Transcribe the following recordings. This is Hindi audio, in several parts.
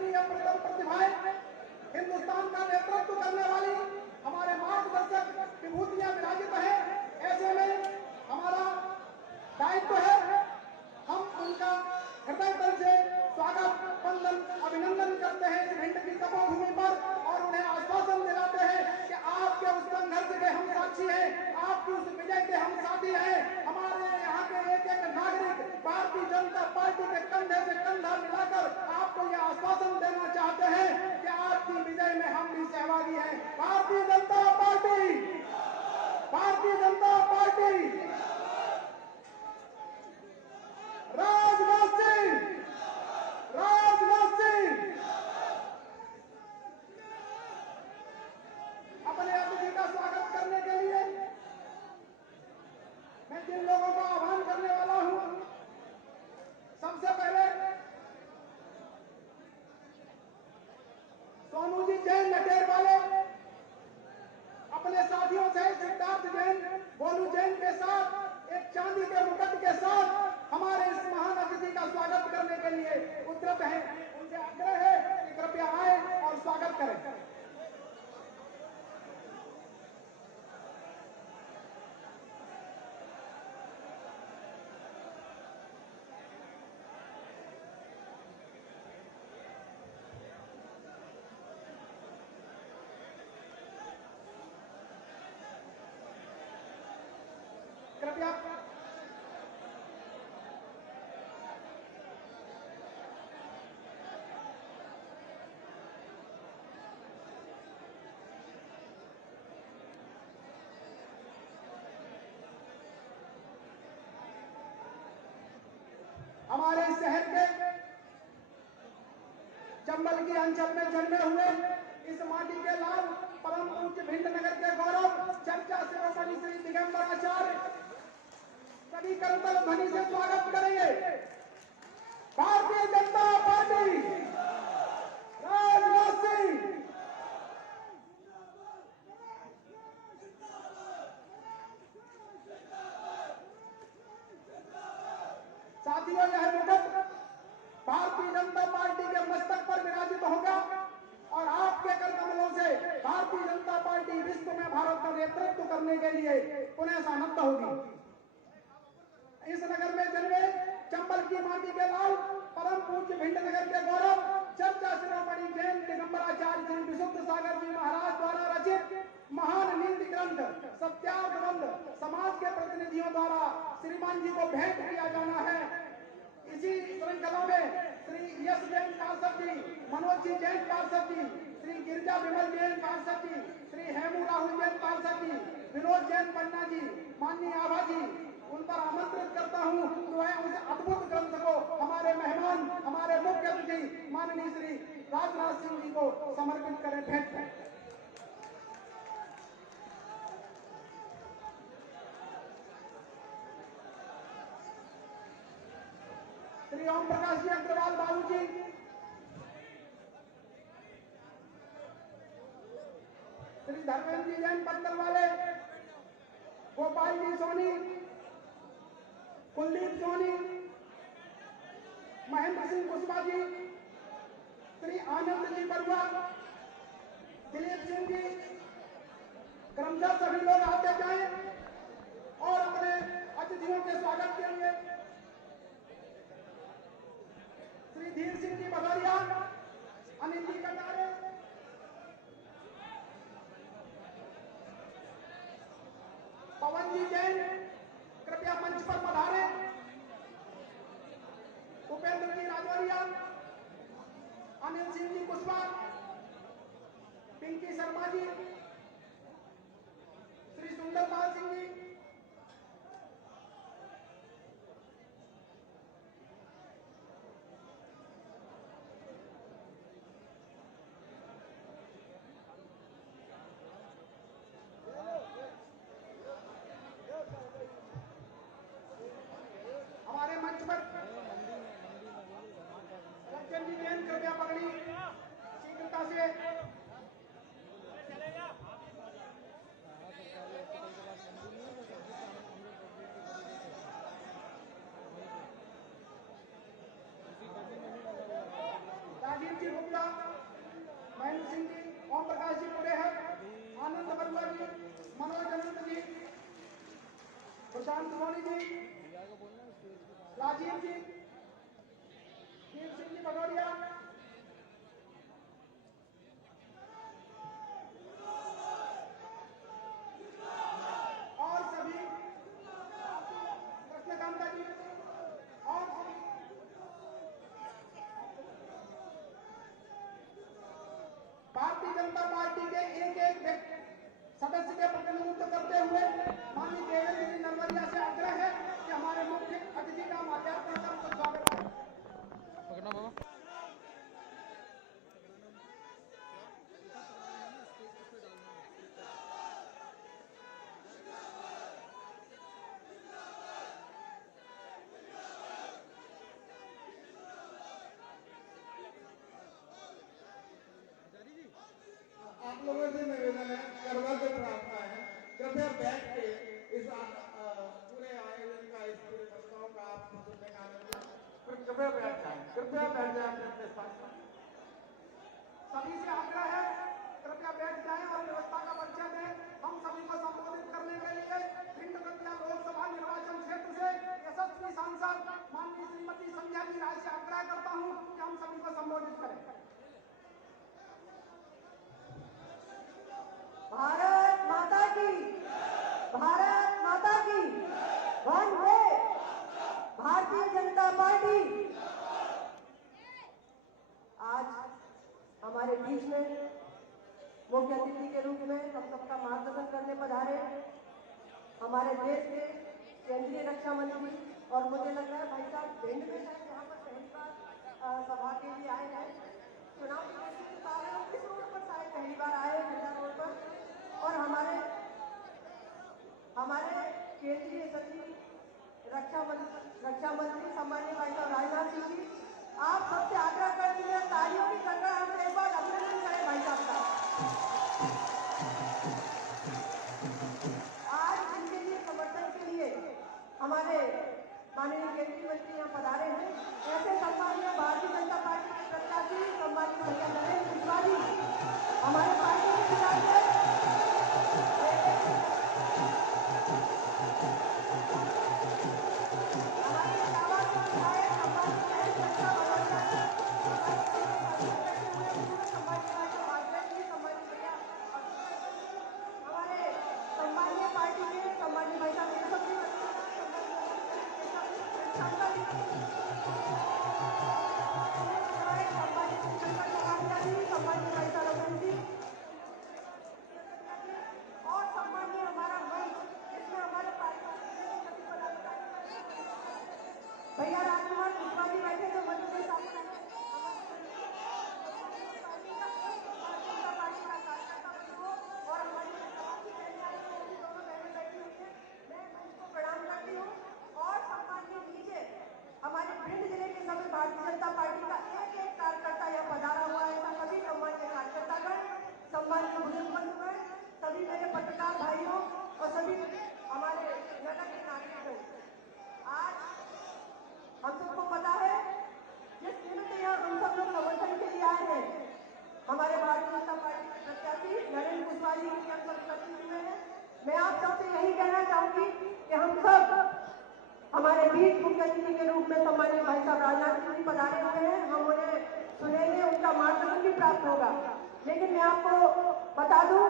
इतनी अप्रतिम प्रतिभाएं, हिंदुस्तान का नेतृत्व करने वाली हमारे मार्गदर्शक विभूतियां विराजित है। ऐसे में हमारा दायित्व है हम उनका हृदय तल से स्वागत, वंदन, अभिनंदन करते हैं इस भिंड की तपोभूमि पर और उन्हें आश्वासन दिलाते हैं कि आपके उस संघर्ष के हम साक्षी हैं, आपकी उस विजय के हम साथी हैं। हमारे यहाँ के एक एक नागरिक भारतीय जनता पार्टी के कंधे से कंधा मिलाकर आपको यह आश्वासन देना चाहते हैं कि आपकी विजय में हम भी सहभागी हैं। Bharatiya Janata party, Bharatiya Janata party, Rajnath Singh, Rajnath Singh. अपने अतिथि का स्वागत करने के लिए मैं जिन लोगों का आह्वान करने वाला हूं, सबसे पहले सोनू जी जैन नटेर वाले अपने साथियों से सिद्धार्थ जैन, गोलू जैन के साथ एक चांदी के मुकुट के साथ हमारे इस महान अतिथि का स्वागत करने के लिए उद्यत हैं। उनसे आग्रह है कि कृपया आए और स्वागत करें। कृपया हमारे शहर के चंबल की अंचल में जन्मे हुए इस माटी के लाल परम पूज्य भिंड नगर के गौरव चर्चा शिरोमणि श्री दिगंबर आचार्य सभी करतल ध्वनि से स्वागत करेंगे। भारतीय जनता पार्टी, राजनाथ सिंह। साथियों, यह मुकुट भारतीय जनता पार्टी के मस्तक पर विराजित होगा और आपके कर कमलों से भारतीय जनता पार्टी विश्व में भारत का नेतृत्व करने के लिए पुनः सन्नद्ध होगी। इस नगर में जन्मे चंबल की माटी के लाल परम पूज्य भिंड नगर के गौरव चर्चा शिरोमणि जैन दिगंबराचार्य श्री विशुद्ध सागर जी महाराज द्वारा रचित महान नीति ग्रंथ सत्याग्रंथ समाज के प्रतिनिधियों द्वारा श्रीमान जी को भेंट किया जाना है। इसी श्रृंखला में श्री यश जैन पार्षद जी, मनोज जी जैन पार्षद जी, श्री गिरिजा विमल जैन पार्षद जी, श्री हेमू राहुल जैन पार्षद जी, विनोद जैन पन्ना जी, माननीय आभा जी, उन पर आमंत्रित करता हूं कि वह उस अद्भुत ग्रंथ को हमारे मेहमान, हमारे मुख्य अतिथि माननीय श्री राजनाथ सिंह जी को समर्पित करें, भेंट करें। श्री ओम प्रकाश जी अग्रवाल बाबू जी, श्री धर्मेंद्र जी जैन पत्तल वाले, गोपाल जी सोनी, कुलदीप सोनी, महेंद्र सिंह कुशवाहा जी, श्री आनंद जी बरुआ, दिलीप सिंह जी, क्रमशः सभी लोग आते जाएं और अपने अतिथियों के स्वागत के लिए श्री धीर सिंह जी भदौरिया, अनिल जी कटारे, पवन जी जैन कृपया मंच पर पधारे, उपेंद्र जी राजौरिया, अनिल सिंह जी कुशवाहा, पिंकी शर्मा जी, श्री सुंदरपाल सिंह जी, हमारे मंच पर रंजन जी जैन कृपया पकड़ी शीघ्रता से। प्रशांत सोनी जी, राजीव जी, वीर सिंह जी भगोड़िया, और सभी कृष्णकांता जी और भारतीय जनता पार्टी के एक सदस्य के प्रतिनिधित्व करते हुए माननीय देवेंद्र जी नरवरिया से आग्रह है कि हमारे मुख्य अतिथि का माल्यार्पण कर उनका स्वागत करें। आप लोगों से निवेदन है, करवा से प्रार्थना है, कृपया बैठ के इस पूरे आयोजन का, इस पूरे प्रस्ताव का आप सुनने का आनंद लें। कृपया बैठ जाएं, कृपया बैठ जाएं अपने स्थान पर। सभी से आग्रह है कृपया बैठ जाएं और व्यवस्था का परिचय दें। हम सभी को संबोधित करने के लिए भिंड बतिया लोकसभा निर्वाचन क्षेत्र से यशस्वी सांसद माननीय श्रीमती संध्या जी राय से आग्रह करता हूं कि हम सभी को संबोधित करें। भारत माता की, भारत माता की वंदे भारतीय जनता पार्टी। आज हमारे बीच में मुख्य अतिथि के रूप में हम सबका मार्गदर्शन करने पधारे हमारे देश के केंद्रीय रक्षा मंत्री, और मुझे लग रहा है भाई साहब भिंड में शायद यहाँ पर पहली बार सभा के लिए आए हैं। चुनाव इस रोड पर शायद पहली बार आए हैं, खंडा रोड पर। और हमारे केंद्रीय सचिव रक्षा मंत्री सम्माननीय भाई साहब राजनाथ सिंह जी, आप सबसे आग्रह करती हैं तालियों की गड़गड़ाहट से एक बार अभिनंदन करें भाई साहब का। आज इनके लिए समर्थन के लिए हमारे माननीय केंद्रीय मंत्री यहाँ पधारे हैं। ऐसे सम्मानीय भारतीय जनता पार्टी के प्रत्याशी सम्मानित भैया नरेंद्र कुशवाहा जी हमारे पार्टी के खिलाफ है। भैया राजकुमार कुशवाहा जी बैठे थे मध्य प्रदेश और हमारी दोनों बहनें बैठी हुई हैं, मैं उनको प्रणाम करती हूँ। और सम्मानीय नीचे हमारे भिंड जिले के सभी भारतीय जनता पार्टी का एक एक कार्यकर्ता यहाँ पधारा हुआ है। सभी सम्मानीय कार्यकर्तागण, सम्मानीय बुजुर्ग बंधुगण, सभी मेरे पत्रकार भाइयों और सभी हमारे नगर के नागरिकगण, आज हम सबको पता है जिस दिन से यहाँ हम सब लोग समर्थन के लिए आए हैं हमारे भारतीय जनता पार्टी के प्रत्याशी नरेंद्र कुशवाहा जी की हम सब उपस्थित हुए हैं। मैं आप सबसे यही कहना चाहूंगी कि हम सब हमारे बीच मुख्य अतिथि के रूप में सम्मानित भाई साहब राजनाथ सिंह जी पधारे हुए हैं। हम उन्हें सुनेंगे, उनका मार्गदर्शन भी प्राप्त होगा। लेकिन मैं आपको बता दूं,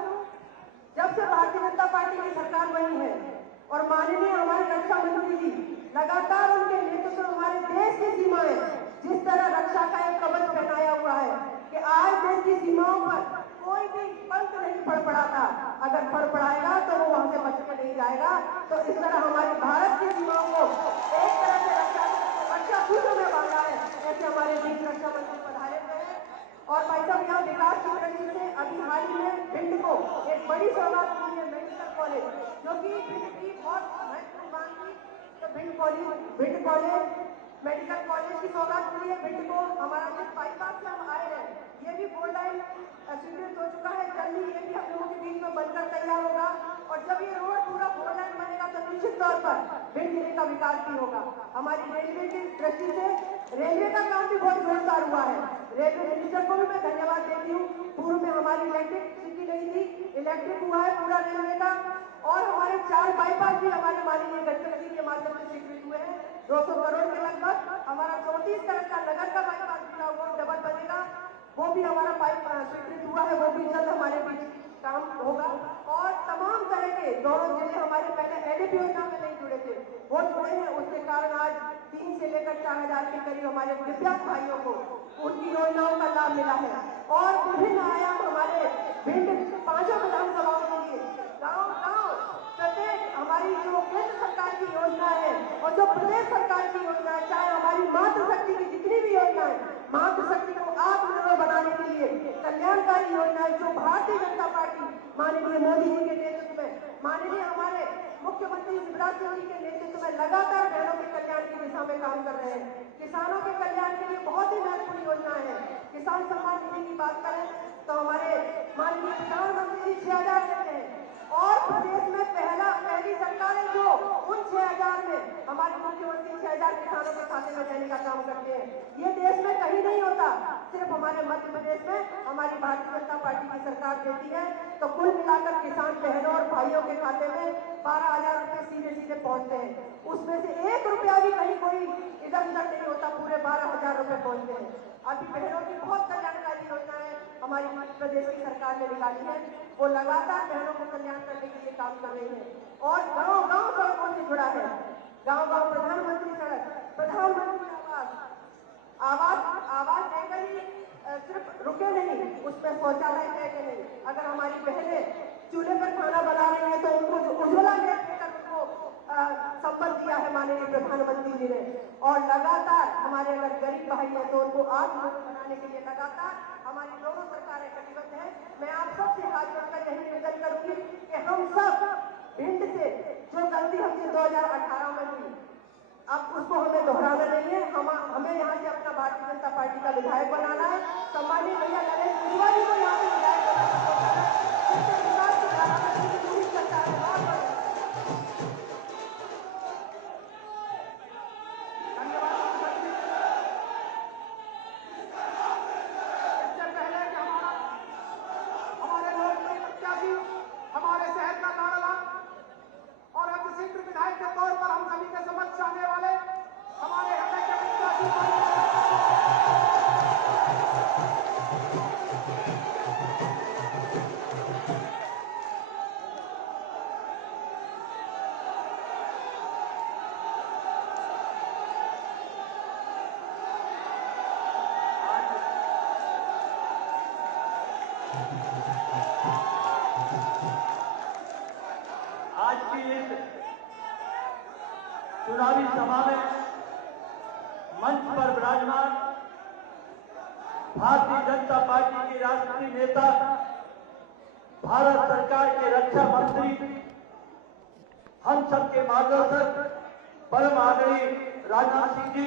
जब से भारतीय जनता पार्टी की सरकार बनी है और माननीय हमारे रक्षा मंत्री जी लगातार उनके नेतृत्व में हमारे देश की सीमाएं जिस तरह रक्षा का एक कवच पहनाया हुआ है कि आज देश की सीमाओं पर कोई भी पंख नहीं फड़फड़ाता, अगर फड़फड़ाएगा तो वो वहां से बच के नहीं जाएगा। तो इस तरह हमारी भारत की सीमाओं को एक तरह से रक्षा सूत्र में बांधा है। ऐसे हमारे बीच रक्षा मंत्री पधारे हुए हैं। और भाई साहब यहाँ विकास की दृष्टि से अभी हाल ही में भिंड को एक बड़ी सौगात मिली है, मेडिकल कॉलेज, जो कि भिंड की बहुत महत्वपूर्ण मांग थी। तो भिंड कॉलेज मेडिकल कॉलेज की सौगात मिली है भिंड को। हमारा जिस बाईपास से हम आए हैं ये भी 4 लाइन स्वीकृत हो चुका है, जल्दी ये भी हम लोगों के बीच में बनकर तैयार होगा। और जब ये रोड पूरा 4 लाइन बनेगा तो निश्चित तौर पर भिंड जिले का विकास भी होगा। हमारी रेलवे की दृष्टि से रेलवे का काम भी बहुत जोरदार हुआ है। रेलवे मिनिस्टर को भी मैं धन्यवाद देती हूँ। पूर्व में हमारी इलेक्ट्रिक सिटी नहीं थी, इलेक्ट्रिक हुआ है पूरा रेलवे का। और हमारे 4 बाईपास भी हमारे माननीय गडकरी जी के माध्यम से स्वीकृत हुए हैं। 200 करोड़ के लगभग। हमारा 34 करोड़ का नगर का बाईपास भी वो डबल बनेगा, वो भी हमारा पाइप स्वीकृत हुआ है, वो भी जल्द हमारे बीच काम होगा। और तमाम तरह के दोनों जिले हमारे पहले एडीपी योजना में नहीं जुड़े थे, वो जुड़े हैं। उसके कारण आज 3 से लेकर 4,000 के करीब हमारे दिव्यांग भाइयों को उनकी योजनाओं का लाभ मिला है। और विभिन्न आयाम हमारे भिंड 5 विधानसभाओं के लिए गांव-गांव प्रत्येक हमारी जो केंद्र सरकार की योजना है और जो प्रदेश सरकार की योजना है, चाहे हमारी मातृशक्ति की जितनी भी योजना है, मातृशक्ति को आत्मनिर्भर बनाने के लिए कल्याणकारी योजनाएं जो भारतीय जनता पार्टी माननीय मोदी जी के नेतृत्व में, माननीय हमारे मुख्यमंत्री शिवराज सिंह जी के नेतृत्व में लगातार बहनों के कल्याण की दिशा में काम कर रहे हैं। किसानों के कल्याण के लिए बहुत ही महत्वपूर्ण योजनाएं हैं। किसान सम्मान निधि की बात करें तो हमारे माननीय प्रधानमंत्री जी 6,000 देते हैं और प्रदेश में पहली सरकार है जो उन 6,000 में हमारे मुख्यमंत्री 6,000 किसानों के खाते में देने का काम करते हैं। ये देश में कहीं नहीं होता, सिर्फ हमारे मध्य प्रदेश में हमारी भारतीय जनता पार्टी की सरकार देती है। तो कुल मिलाकर किसान बहनों और भाइयों के खाते में 12,000 रुपए सीधे सीधे पहुंचते हैं। उसमें से 1 रुपया भी कहीं कोई इधर उधर नहीं होता, पूरे 12,000 रुपए पहुंचते हैं। अभी बहनों की बहुत कल्याणकारी योजनाएं हमारी मध्य प्रदेश की सरकार ने निकाली है, वो लगातार बहनों को कल्याण करने के लिए काम कर रही है। और गांव-गांव सड़कों से जुड़ा है, गांव-गांव प्रधानमंत्री सड़क, प्रधानमंत्री आवास देकर ही सिर्फ रुके नहीं, उसमें शौचालय है कि नहीं। अगर हमारी बहनें चूल्हे पर खाना बना रही है तो उनको उज्ज्वला गैस देकर उनको संबल दिया है माननीय प्रधानमंत्री जी ने। और लगातार हमारे अगर गरीब भाई है तो उनको आत्मनिर्भर बनाने के लिए लगातार हमारी दोनों सरकारें कटिबद्ध है। मैं आप सबसे हाथ जोड़कर यही निवेदन करूंगी कि हम सब भिंड से जो गलती हमसे 2018 में हुई, अब उसको हमें दोहराना नहीं है। हमें यहाँ से अपना भारतीय जनता पार्टी का विधायक बनाना है। सम्मानित भैया नरेश गुजवा जी को यहाँ से विधायक बनाना है, जिससे विकास की धारा में पूरी चर्चा है। इससे पहले कि हमारे लोकप्रिय प्रत्याशी, हमारे शहर का लाडला और अतिशीघ्र विधायक के तौर पर हम सभी के समक्ष आने वाले हमारे हृदय के प्रत्याशी आज की इस चुनावी सभा में मंच पर विराजमान भारतीय जनता पार्टी की राष्ट्रीय नेता, भारत सरकार के रक्षा मंत्री, हम सबके मार्गदर्शक परम आदरणीय राजनाथ सिंह जी,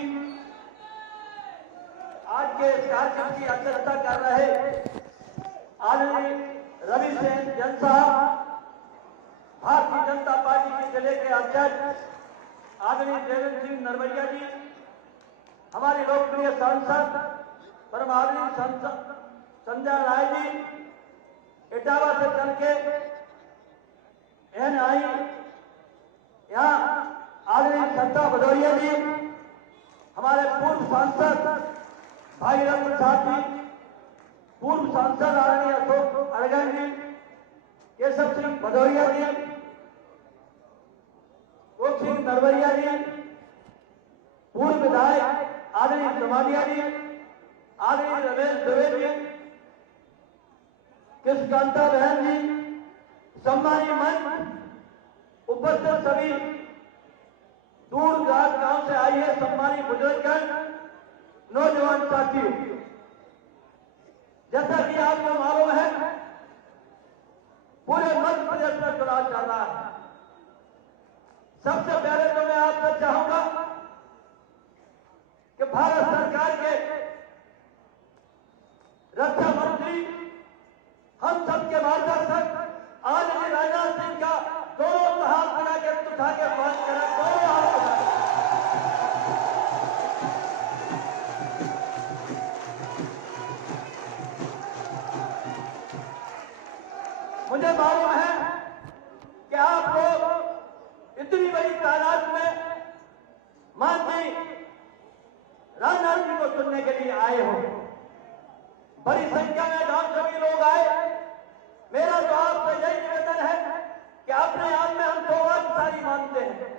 आज के इस कार्यक्रम की अध्यक्षता कर रहे आदरणीय रवि सेन जन साहब, भारतीय जनता पार्टी के जिले के अध्यक्ष आदरणीय देवेंद्र सिंह नरवैया जी, हमारे लोकप्रिय सांसद परम आदरणीय सांसद संजय राय जी, इटावा से चल के एनआई यहाँ आदरणीय सत्ता भदौरिया जी, हमारे पूर्व सांसद भाई रत्न प्रसाद जी, पूर्व सांसद आदरणीय अशोक अड़गन जी, केशव सिंह भदौरिया जी, अशोक सिंह नरवैया जी, पूर्व विधायक आदरणीय समाधिया जी, आदरणीय रमेश दुबे जी, कृष्णकांता बहन जी, सम्मानीय मंच उपस्थित सभी दूर दराज गांव से आई है सम्मानीय बुजुर्गगण, नौजवान साथियों, जैसा कि आपको मालूम है पूरे मध्य प्रदेश में चुनाव चल रहा है। सबसे पहले तो मैं आपसे चाहूंगा कि भारत सरकार के रक्षा मंत्री, हम सबके मार्गदर्शक आदरणीय राजनाथ सिंह का दोनों हाथ मिला के उठा के बात करें, दोनों हाथ मिला। मुझे मालूम है कि आप सुनने के लिए आए हो। बड़ी संख्या में गांव सभी लोग आए। मेरा तो आपसे यही निवेदन है कि अपने आप में हम सौभाग्यशाली मानते हैं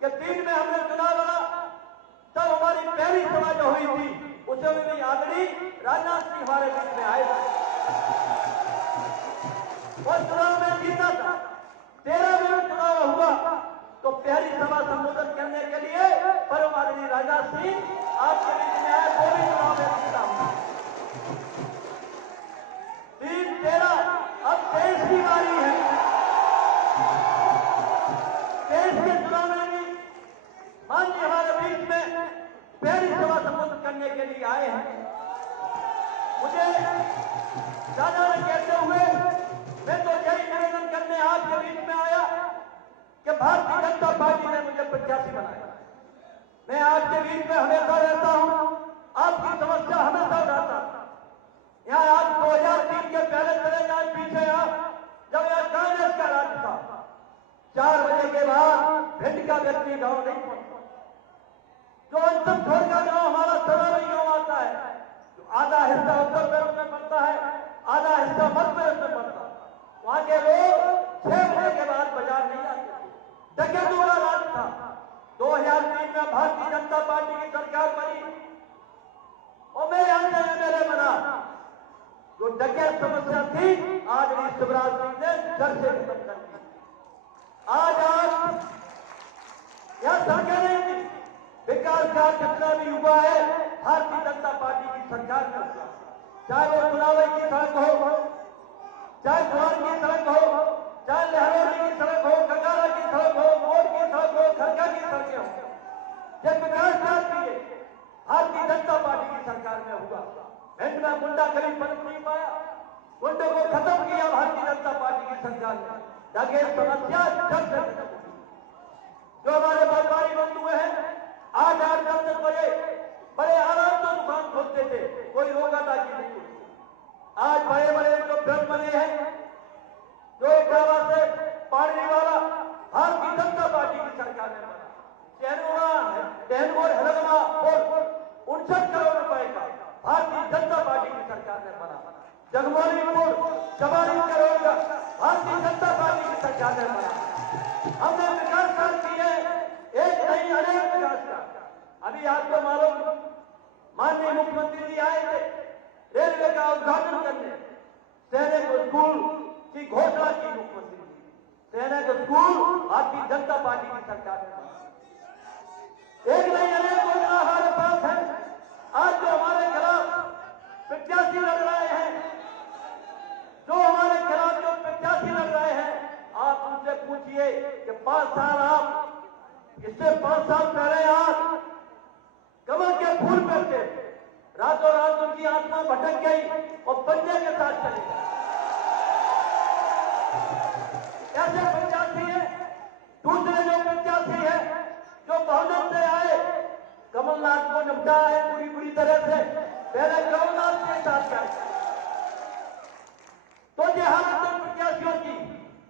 कि 3 में हमने चुनाव लड़ा, तब हमारी पहली सभा जो हुई थी उसमें भी आदरणीय राजनाथ सिंह हमारे बीच में आए और चुनाव में जीता था। 13 में चुनाव हुआ तो पहली सभा संबोधन करने के लिए परम आदरणीय राजनाथ सिंह आपके बीच में आए। वो भी चुनाव में जीता हूं। 3, 13 अब 23 की बारी है। 23 के चुनाव में भी माननीय हमारे बीच में पहली सभा संबोधित करने के लिए आए हैं। मुझे ज्यादा न कहते हुए मैं तो यही निवेदन करने आपके बीच में आया कि भारतीय जनता पार्टी ने मुझे प्रत्याशी बनाया। मैं आपके बीच में हमेशा रहता हूं, आपकी समस्या हमेशा उठाता हूं। यहाँ आप 2003 के पहले चले जाए पीछे, आप जब यहाँ कांग्रेस का राज था, 4 बजे के बाद भिंड का व्यक्ति गांव नहीं पहुंचता। जो अंतिम छोर का गांव हमारा सरारी गांव आता है, जो आधा हिस्सा उत्तर प्रदेश में पड़ता है, आधा हिस्सा मध्य प्रदेश में पड़ता है, वहां के लोग 6 बजे के बाद बाजार नहीं आते। डकैतों का राज था। 2003 में भारतीय जनता पार्टी की सरकार बनी और मेरे आने में मेरे बना जो डकैत समस्या थी आज शिवराज सिंह ने जड़ से खत्म कर दी। आज आप यह संख्या नहीं थी, विकास कार्य जितना भी हुआ है भारतीय जनता पार्टी की सरकार ने हुआ। चाहे वो चुनावी की सड़क हो, चाहे कुआर की सड़क हो, चाहे लहरोली की सड़क हो, ककारा की सड़क हो, मोड़ की सड़क हो, खरका की सड़कें हो, ये विकास कार्य भी भारतीय जनता पार्टी की सरकार में हुआ। भिंड में गुंडा करीब बन नहीं पाया, गुंडों को खत्म किया भारतीय जनता पार्टी की सरकार ने। डकैत समस्या जब से खत्म हुई। जो हमारे व्यापारी बंधु हैं 8-8, 10-10 बजे बड़े आराम से दुकान खोलते थे, कोई रोका ताकि नहीं। आज बड़े बड़े जो ब्रह्म बने हैं, जो इटावा से पाड़ने वाला भारतीय जनता पार्टी की सरकार ने बना। टहनुआ हलगमा और 59 करोड़ रुपए का भारतीय जनता पार्टी की सरकार ने बना। जगमोहनी पुल 44 करोड़ का भारतीय जनता पार्टी की सरकार ने बना। हमने विकास कार्य किए, एक नहीं अनेक विकास कार्य। अभी आपको मालूम, माननीय मुख्यमंत्री जी आए थे रेलवे का उद्घाटन करने, सैनिक स्कूल की घोषणा की मुख्यमंत्री जी। सैनिक स्कूल भारतीय जनता पार्टी की सरकार ने बना। एक नहीं अनेक योजना हमारे पास है। आज जो हमारे खिलाफ प्रत्याशी लड़ रहे हैं, जो हमारे खिलाफ जो प्रत्याशी लड़ रहे हैं, आप उनसे पूछिए कि 5 साल आप, इससे 5 साल पहले आप कमल के फूल पर थे, रातों रात उनकी आत्मा भटक गई और पंजे के साथ चली गई। ऐसे प्रत्याशी है। दूसरे जो प्रत्याशी है जो बहुजन से आए, कमलनाथ को निपटा है पूरी तरह से, पहले कमलनाथ के साथ क्या तो ये हालत है प्रत्याशियों की।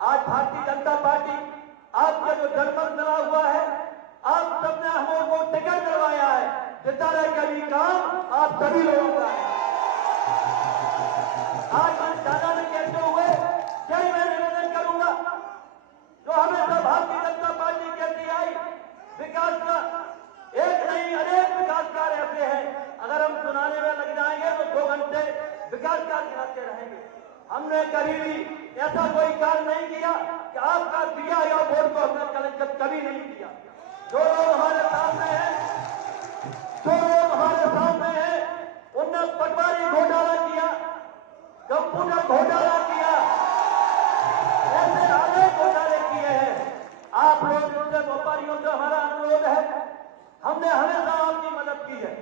आज भारतीय जनता पार्टी आपके जो जनमत मिला हुआ है, आप सबने हमको टिकट दिलवाया है, जिताने का भी काम आप सभी लोगों का है। आज हम ज्यादा नहीं कहते हुए यही मैं निवेदन करूंगा, जो हमेशा भारतीय जनता पार्टी कहती आई विकास का एक नहीं अनेक विकास कार्य ऐसे हैं, अगर हम सुनाने में लग जाएंगे तो 2 घंटे विकास कार्य गिनाते रहेंगे। हमने कभी भी ऐसा कोई कार्य नहीं किया कि आपका दिया या वोट को हमने कलेक्ट कभी नहीं किया। जो लोग हमारे सामने हैं, उनने पटवारी घोटाला किया, कंप्यूटर घोटाला किया, ऐसे अनेक घोटाले किए हैं। आप लोग उनसे व्यापारियों से हमारा अनुरोध है, हमने हमेशा आपकी मदद की है।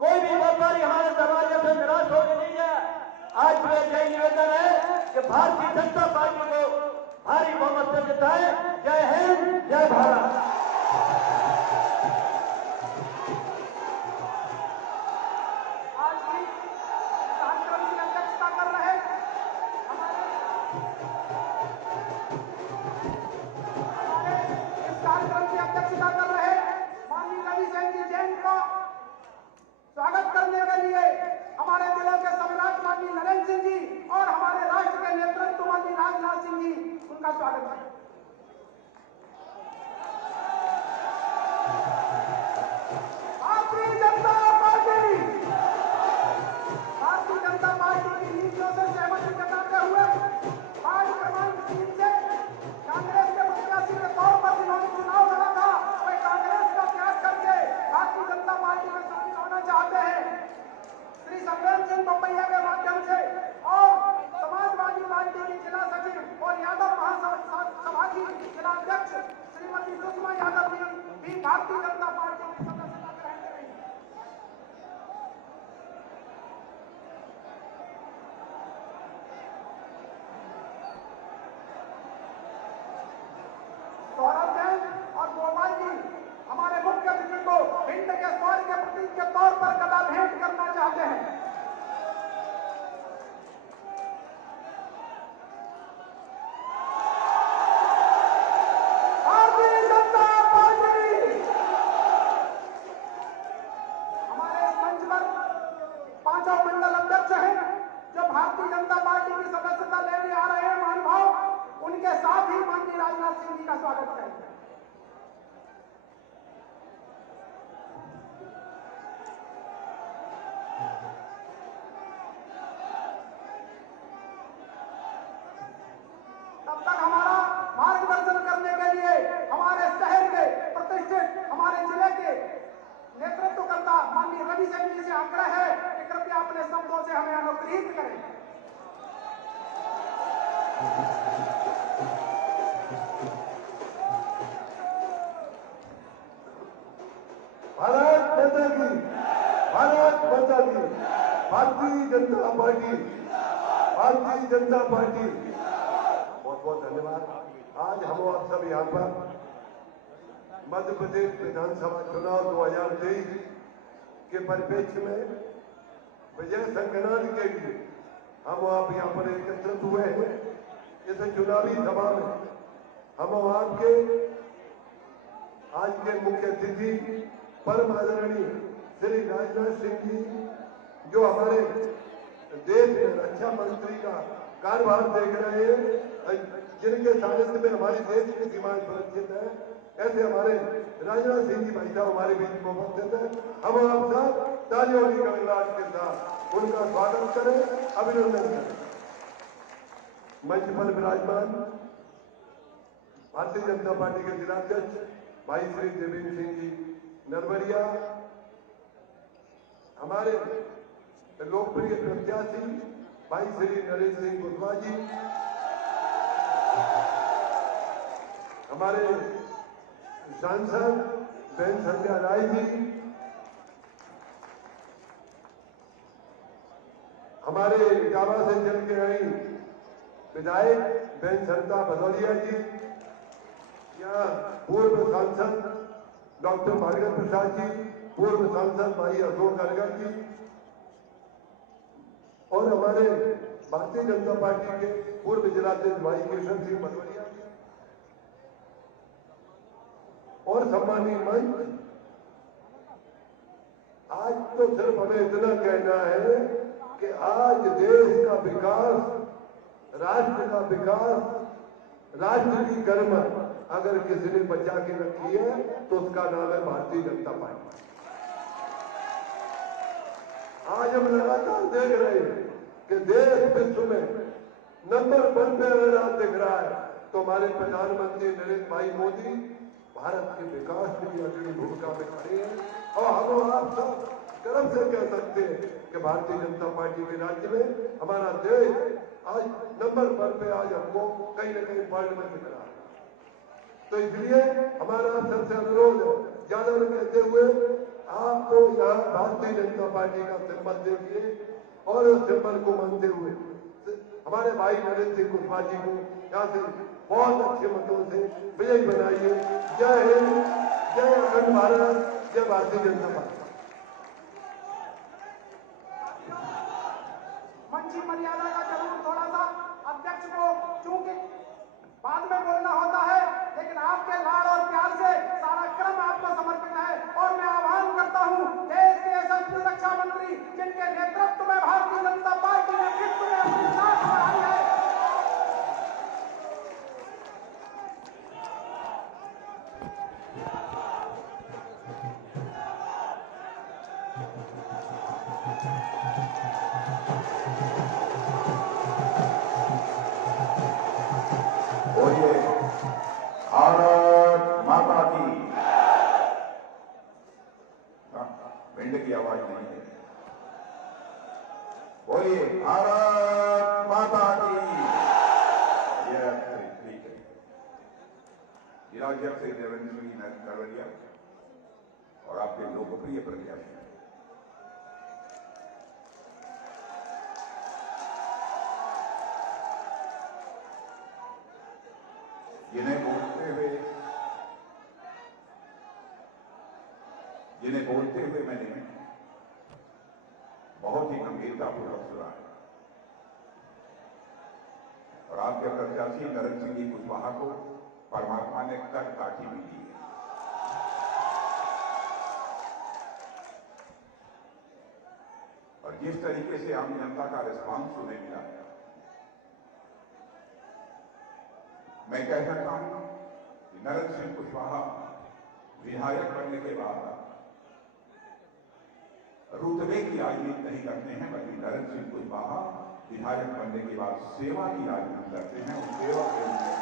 कोई भी व्यापारी हमारे दरवाजे से निराश होने नहीं है। आज मेरा यही निवेदन है कि भारतीय जनता पार्टी को भारी बहुमत से जिताए। जय हिंद, जय भारत। आज की कार्यक्रम की अध्यक्षता कर रहे हमारे इस कार्यक्रम की अध्यक्षता कर रहे माननीय रवि सेन जी जैन को राजनाथ सिंह जी, उनका स्वागत है। भारतीय जनता पार्टी की नीतियों से सहमति जताते हुए वार्ड क्रमांक 3 से कांग्रेस के प्रत्याशी के तौर पर जिन्होंने चुनाव लड़ा था, वे कांग्रेस का त्याग करके भारतीय जनता पार्टी में शामिल होना चाहते हैं। श्री संवेद सिंह बम्बैया के माध्यम से और समाजवादी पार्टी की जिला सचिव और यादव महासभा की जिला अध्यक्ष श्रीमती सुषमा यादव जी भी भारतीय जनता पार्टी की सदस्यता ग्रहण करेंगी। सौरभ जैन और गोपाल जी हमारे मुख्य अतिथि को भिंड के स्वर के प्रतीक के तौर पर गदा भेंट करना चाहते हैं। भारतीय जनता पार्टी हमारे इस मंच पर पांचों मंडल अध्यक्ष हैं जो भारतीय जनता पार्टी की सदस्यता लेने आ रहे हैं महानुभाव, उनके साथ ही माननीय राजनाथ सिंह जी का स्वागत करेंगे। तब तक हमारा मार्गदर्शन करने के लिए हमारे शहर के प्रतिष्ठित, हमारे जिले के नेतृत्वकर्ता माननीय रवि सिंह जी से आग्रह है कि कृपया अपने शब्दों से हमें अनुग्रहित करें। भारत माता की, भारत माता की, भारतीय जनता पार्टी, भारतीय जनता पार्टी। बहुत बहुत धन्यवाद। आज हम आप सब यहाँ पर मध्य प्रदेश विधानसभा चुनाव 2023 के परिप्रेक्ष्य में विजय संकलन के लिए हम आप यहाँ पर एकत्रित हुए हैं। इस चुनावी सभा में हम आपके आज के मुख्य अतिथि परम आदरणीय श्री राजनाथ सिंह जी, जो हमारे देश में रक्षा मंत्री का कार्यभार देख रहे हैं, जिनके सानिध्य में हमारे देश की सीमाएं सुरक्षित है, ऐसे हमारे राजनाथ सिंह जी भाई साहब हमारे बीच में उपस्थित है। हम आप सब तालियों की गड़गड़ाहट के साथ उनका स्वागत करें, अभिनंदन करें। मंच पर विराजमान भारतीय जनता पार्टी के जिलाध्यक्ष भाई श्री देवेंद्र सिंह जी नरवरिया, हमारे लोकप्रिय प्रत्याशी भाई श्री नरेंद्र सिंह कुशवाहा जी, हमारे सांसद बहन संध्या राय जी, हमारे इटावा से चल के आई विधायक बहन सरिता भदौरिया जी, यहाँ पूर्व सांसद डॉक्टर भार्गव प्रसाद जी, पूर्व सांसद भाई अशोक अरगर जी, और हमारे भारतीय जनता पार्टी के पूर्व जिलाध्यक्ष भाई केशव सिंह भदौरिया जी, और सम्मानीय मंच। आज तो सिर्फ हमें इतना कहना है कि आज देश का विकास, राष्ट्र का विकास, राष्ट्र की गरिमा अगर किसी ने बचा के रखी है तो उसका नाम है भारतीय जनता पार्टी। आज हम लगातार देख रहे हैं कि देश विश्व में नंबर 1 पे अगर आप दिख रहा है तो हमारे प्रधानमंत्री नरेंद्र भाई मोदी भारत के विकास की अग्रणी भूमिका में खड़े हैं। और हम आप सब गर्व से कह सकते हैं कि भारतीय जनता पार्टी के राज्य में हमारा देश आज नंबर 1 पे आज हमको कहीं न कहीं वर्ल्ड में दिख रहा है। तो इसलिए हमारा सबसे अनुरोध है, ज्यादा न कहते हुए आप तो यहाँ भारतीय जनता पार्टी का सिंबल देखिए और उस सिंबल को मानते हुए हमारे भाई नरेंद्र सिंह कुशवाहा जी को यहाँ से बहुत अच्छे मतों से विजयी बनाइए। जय हिंद, जय अखंड भारत, जय भारतीय जनता पार्टी। मंची मर्यादा का जरूर थोड़ा सा अध्यक्ष को, चूंकि बाद में बोलना होता है, लेकिन आपके लाड़ और प्यार से सारा क्रम आपको समर्पित है। और मैं आह्वान करता हूं देश के यशस्वी रक्षा मंत्री जिनके नेतृत्व में भारतीय जनता पार्टी ने विश्व में अपनी साख बढ़ाई है, बोलिए भारत माता की। भिंड की आवाज नहीं है। बोलिए भारत माता की। ठीक है। जिला अध्यक्ष श्री देवेंद्र सिंह नरवरिया और आपके लोकप्रिय प्रत्याशी जिन्हें बोलते हुए मैंने बहुत ही गंभीरतापूर्वक सुना है और आपके प्रत्याशी नरेंद्र सिंह जी कुशवाहा को परमात्मा ने कद काठी भी दी है। और जिस तरीके से आम जनता का रिस्पांस उन्हें मिला है, मैं कह सकता हूं कि नरेंद्र सिंह कुशवाहा विधायक बनने के बाद रुतबे की राजनीति नहीं करते हैं, बल्कि नरेंद्र सिंह कुशवाहा विधायक बनने के बाद सेवा की राजनीति करते हैं और सेवा के लिए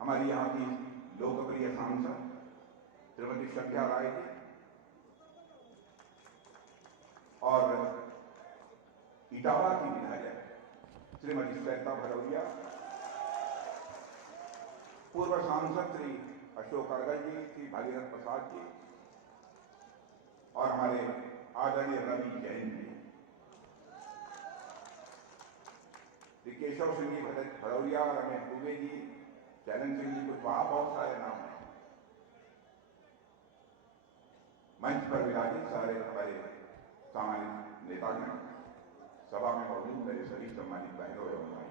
हमारी यहाँ की लोकप्रिय सांसद श्रीमती संध्या राय जी और इटावा की विधायक श्रीमती श्वेता भरौरिया, पूर्व सांसद श्री अशोक अरगल जी, श्री भागीरथ प्रसाद जी और हमारे आदरणीय रवि जैन जी, श्री केशव सिंह जी भरौरिया, रमेश दुबे जी, चैलन सिंह जी कुशवाहा, बहुत सारे नाम हैं। मंच पर विराजित सारे हमारे सामान्य नेतागण, सभा में मौजूद मेरे सभी सम्मानित बहनों एवं भाई,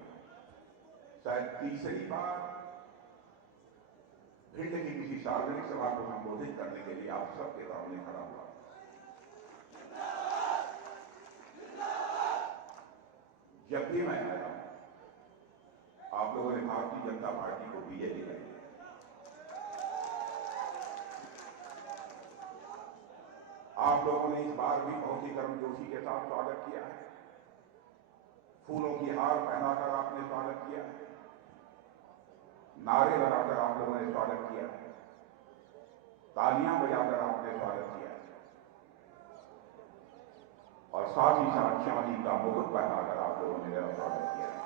शायद तीसरी बार भिंड की किसी सार्वजनिक सभा को संबोधित करने के लिए आप सबके सामने खड़ा हुआ। जब भी मैं आया आप लोगों ने भारतीय जनता पार्टी को बीजेपी कर दिया। आप लोगों ने इस बार भी बहुत ही गर्मजोशी के साथ स्वागत किया है। फूलों की हार पहनाकर आपने स्वागत किया है, नारे लगाकर आप लोगों ने स्वागत किया है, तालियां बजाकर आपने स्वागत किया है और साथ ही साथ चांदी का मुकुट पहनाकर आप लोगों ने मेरा स्वागत किया है।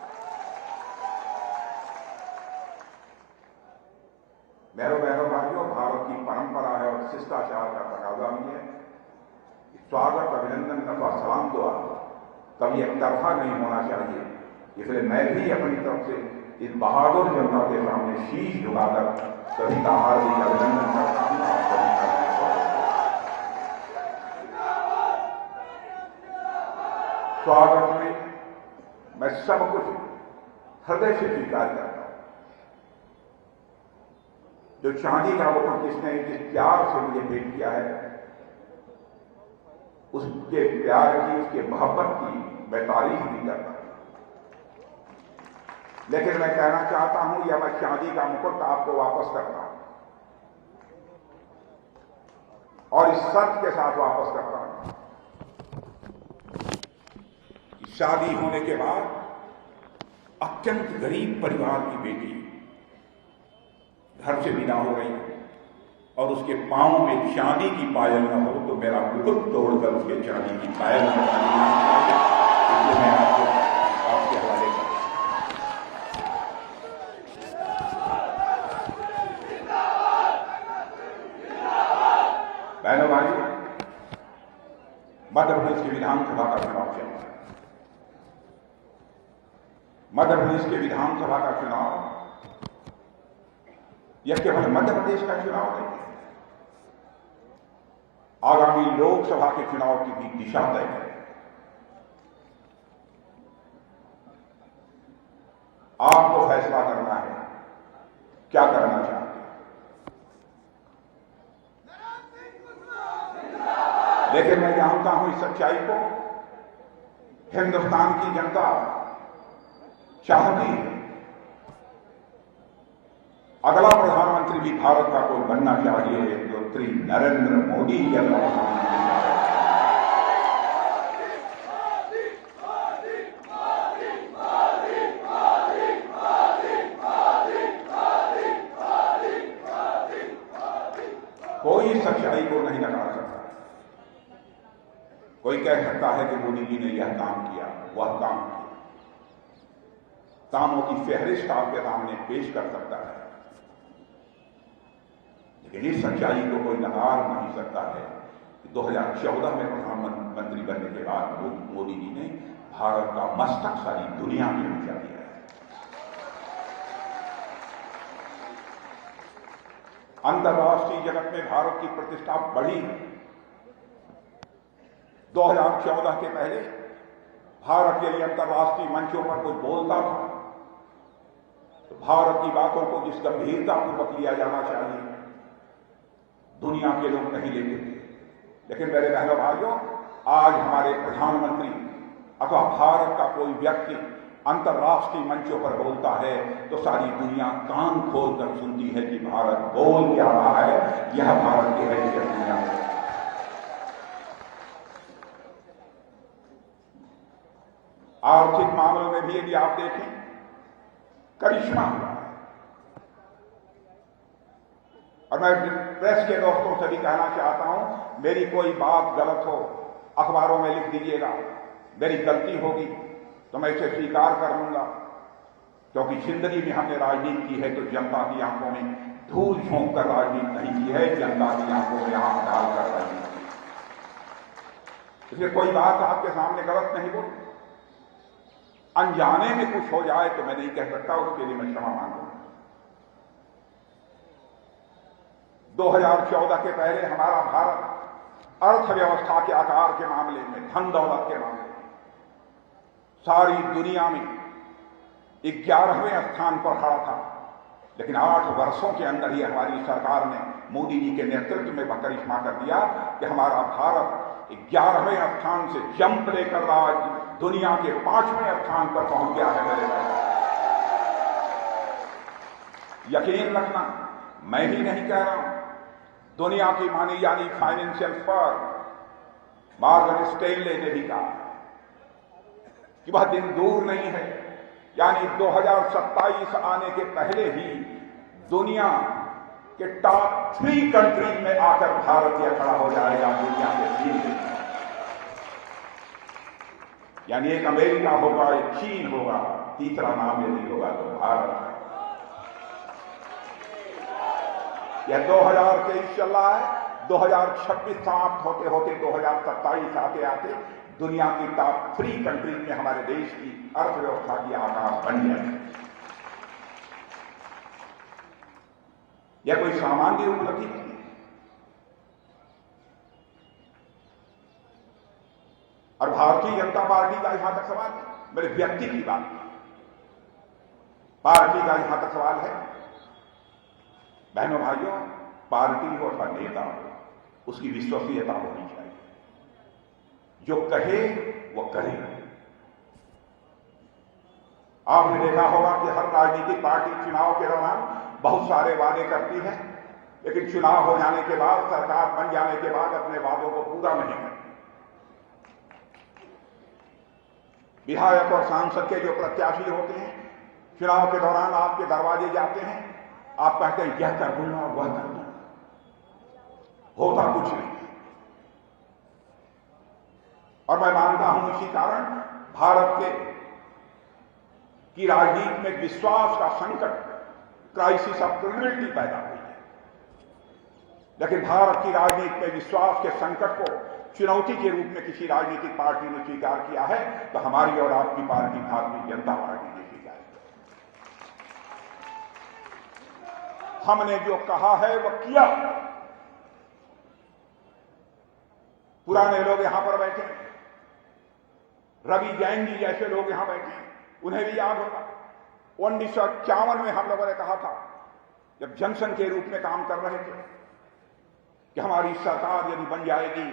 मेरे बहनों भाइयों, भारत की परंपरा है और शिष्टाचार का तकाजा भी है। स्वागत, अभिनंदन अथवा सलाम दुआ कभी एक तरफा नहीं होना चाहिए। इसलिए मैं भी अपनी तरफ से इस बहादुर जनता के सामने शीश झुकाकर सभी का हार्दिक अभिनंदन करता हूं। आप सभी का स्वागत में मैं सब कुछ हृदय से स्वीकार करता हूं। जो चांदी का मुकुट किसने जिस प्यार से मुझे भेंट किया है, उसके प्यार की, उसके मोहब्बत की मैं तारीफ भी करता हूं। लेकिन मैं कहना चाहता हूं, यह मैं चांदी का मुकुट आपको वापस करता हूं और इस शर्त के साथ वापस करता हूं कि शादी होने के बाद अत्यंत गरीब परिवार की बेटी घर से विदा हो गई और उसके पांव में चांदी की पायल न हो तो मेरा मुकुट तोड़कर उसके चांदी की पायल न डालनी, इसलिए मैं आपके हवाले करता हूं। बहनों भाइयों, मध्य प्रदेश की विधानसभा का चुनाव चल रहा है। मध्य प्रदेश के विधानसभा का चुनाव यह केवल मध्य प्रदेश का चुनाव नहीं है, आगामी लोकसभा के चुनाव की भी दिशा तय है। आपको फैसला करना है क्या करना चाहते हैं। लेकिन मैं जानता हूं इस सच्चाई को हिंदुस्तान की जनता चाहती है। अगला प्रधानमंत्री प्रधानमंत्री भारत का कोई बनना चाहिए तो श्री नरेंद्र मोदी जी का प्रधानमंत्री। कोई सच्चाई को नहीं नकार सकता। कोई कह सकता है कि मोदी जी ने यह काम किया, वह काम किया। कामों की फहरिस्त आपके सामने पेश कर सकता है, लेकिन इस सच्चाई को कोई नकार नहीं सकता है कि 2014 में प्रधानमंत्री बनने के बाद मोदी जी ने भारत का मस्तक सारी दुनिया में ऊंचा किया है। अंतर्राष्ट्रीय जगत में भारत की प्रतिष्ठा बढ़ी। 2014 के पहले भारत यदि अंतर्राष्ट्रीय मंचों पर कोई बोलता था तो भारत की बातों को जिस गंभीरतापूर्वक लिया जाना चाहिए दुनिया के लोग नहीं लेते थे। लेकिन मेरे बहनों भाइयों, आज हमारे प्रधानमंत्री अथवा भारत का कोई व्यक्ति अंतर्राष्ट्रीय मंचों पर बोलता है तो सारी दुनिया कान खोलकर सुनती है कि भारत बोल क्या रहा है। यह भारत की हैसियत दुनिया है। आर्थिक मामलों में भी यदि आप देखें, करिश्मा हुआ है। और मैं प्रेस के दोस्तों से भी कहना चाहता हूं, मेरी कोई बात गलत हो अखबारों में लिख दीजिएगा, मेरी गलती होगी तो मैं इसे स्वीकार कर लूंगा, क्योंकि जिंदगी में हमने राजनीति की है तो जनता की आंखों में धूल झोंक कर राजनीति नहीं की है, जनता की आंखों में आंख डालकर राजनीति की। इसलिए कोई बात आपके सामने गलत नहीं बोल, अनजाने में कुछ हो जाए तो मैं नहीं कह सकता, उसके लिए मैं क्षमा मांगूंगा। 2014 के पहले हमारा भारत अर्थव्यवस्था के आकार के मामले में, धन दौलत के मामले में सारी दुनिया में 11वें स्थान पर खड़ा था। लेकिन 8 वर्षों के अंदर ही हमारी सरकार ने मोदी जी के नेतृत्व में करिश्मा कर दिया कि हमारा भारत 11वें स्थान से जंप लेकर आज दुनिया के 5वें स्थान पर पहुंच गया है। मेरे भाई, यकीन रखना, मैं ही नहीं कह रहा हूं, दुनिया की मानी जानी फाइनेंशियल फर्म मॉर्गन स्टैनले ने भी कहा कि वह दिन दूर नहीं है, यानी 2027 आने के पहले ही दुनिया के टॉप 3 कंट्रीज में आकर भारत यह खड़ा हो जाएगा। दुनिया के 3, यानी एक अमेरिका होगा, एक चीन होगा, तीसरा नाम यदि होगा तो भारत। यह 2023 चल रहा है, 2026 समाप्त होते होते 2027 आते आते दुनिया की टॉप 3 कंट्रीज में हमारे देश की अर्थव्यवस्था की आकार बन जाएगी। यह कोई सामान्य उपलब्धि नहीं है। और भारतीय जनता पार्टी का जहां तक सवाल है, मेरे व्यक्ति की बात नहीं, पार्टी का जहां तक सवाल है, बहनों भाइयों, पार्टी हो अथवा नेता हो, उसकी विश्वसनीयता होनी चाहिए। जो कहे वो करे। आपने देखा होगा कि हर राजनीतिक पार्टी चुनाव के दौरान बहुत सारे वादे करती है, लेकिन चुनाव हो जाने के बाद, सरकार बन जाने के बाद अपने वादों को पूरा नहीं करती। विधायक और सांसद के जो प्रत्याशी होते हैं, चुनाव के दौरान आपके दरवाजे जाते हैं, आप कहते हैं यह कर दूंगा वह कर दूंगा, होता कुछ नहीं। और मैं मानता हूं इसी कारण भारत की राजनीति में विश्वास का संकट, क्राइसिस ऑफ क्रेडिबिलिटी पैदा हुई है। लेकिन भारत की राजनीति में विश्वास के संकट को चुनौती के रूप में किसी राजनीतिक पार्टी ने स्वीकार किया है तो हमारी और आपकी पार्टी भारतीय जनता पार्टी ने स्वीकार किया। हमने जो कहा है वह किया। पुराने लोग यहां पर बैठे हैं, रवि जैन जी जैसे लोग यहां बैठे हैं, उन्हें भी याद होगा 1951 में हम लोगों ने कहा था, जब जनसंघ के रूप में काम कर रहे थे, कि हमारी सरकार यदि बन जाएगी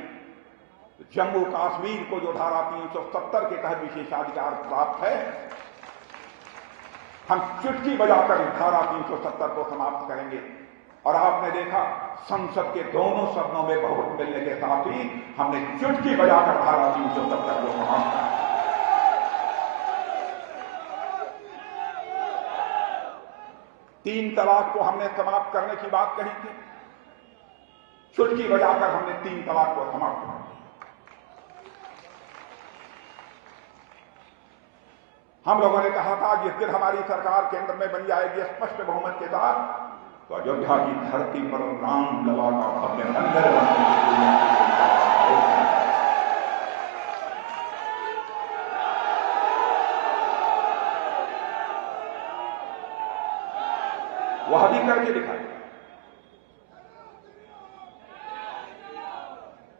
तो जम्मू कश्मीर को जो धारा 370 के तहत विशेषाधिकार प्राप्त है, हम चुटकी बजाकर धारा 370 को समाप्त करेंगे। और आपने देखा संसद के दोनों सदनों में बहुमत मिलने के साथ ही हमने चुटकी बजाकर धारा 370 को समाप्त किया। 3 तलाक को हमने समाप्त करने की बात कही थी, चुटकी बजाकर हमने 3 तलाक को समाप्त कर दिया। हम लोगों ने कहा था जिस दिन हमारी सरकार केंद्र में बन जाएगी स्पष्ट बहुमत के साथ, तो अयोध्या की धरती पर रामलला का भव्य मंदिर बनने की वह भी करके दिखाई।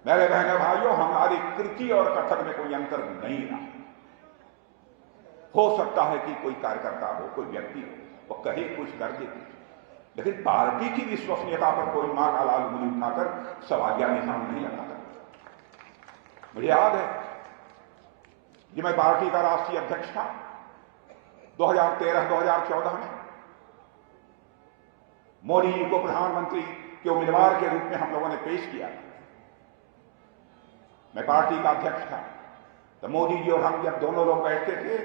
मेरे बहने भाइयों, हमारी कृति और कथन में कोई अंतर नहीं रहा। हो सकता है कि कोई कार्यकर्ता हो, कोई व्यक्ति हो, वो कहे कुछ कर दे, लेकिन पार्टी की विश्वसनीयता पर कोई मां का लाल उंगली उठाकर सवालिया निशान नहीं लगाता। मुझे याद है कि मैं पार्टी का राष्ट्रीय अध्यक्ष था 2013-2014 में। मोदी जी को प्रधानमंत्री के उम्मीदवार के रूप में हम लोगों ने पेश किया। मैं पार्टी का अध्यक्ष था, तो मोदी जी और हम जब दोनों लोग बैठते थे